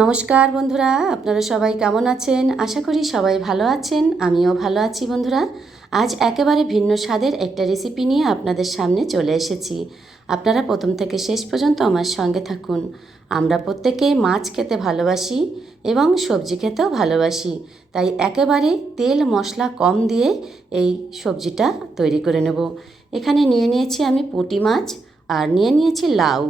নমস্কার বন্ধুরা, আপনারা সবাই কেমন আছেন? আশা করি সবাই ভালো আছেন, আমিও ভালো আছি বন্ধুরা। আজ একেবারে ভিন্ন স্বাদের একটা রেসিপি নিয়ে আপনাদের সামনে চলে এসেছি। আপনারা প্রথম থেকে শেষ পর্যন্ত আমার সঙ্গে থাকুন। আমরা প্রত্যেকেই মাছ খেতে ভালোবাসি এবং সবজি খেতেও ভালোবাসি, তাই একেবারে তেল মশলা কম দিয়ে এই সবজিটা তৈরি করে নেব। এখানে নিয়ে নিয়েছি আমি পুঁটি মাছ আর নিয়ে নিয়েছি লাউ।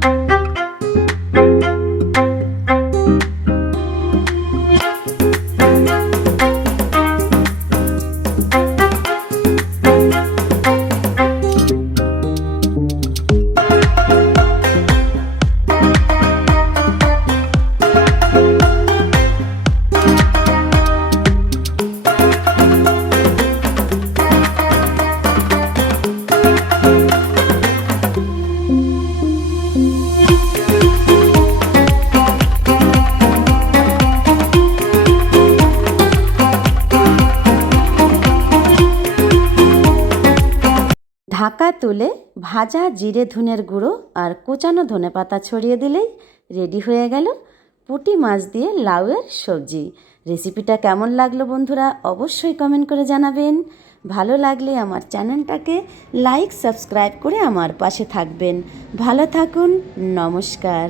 Bye. ঢাকা তুলে ভাজা জিরে ধুনের গুঁড়ো আর কোচানো ধনে পাতা ছড়িয়ে দিলেই রেডি হয়ে গেল পুটি মাছ দিয়ে লাউয়ের সবজি। রেসিপিটা কেমন লাগল বন্ধুরা অবশ্যই কমেন্ট করে জানাবেন। ভালো লাগলে আমার চ্যানেলটাকে লাইক, সাবস্ক্রাইব করে আমার পাশে থাকবেন। ভালো থাকুন, নমস্কার।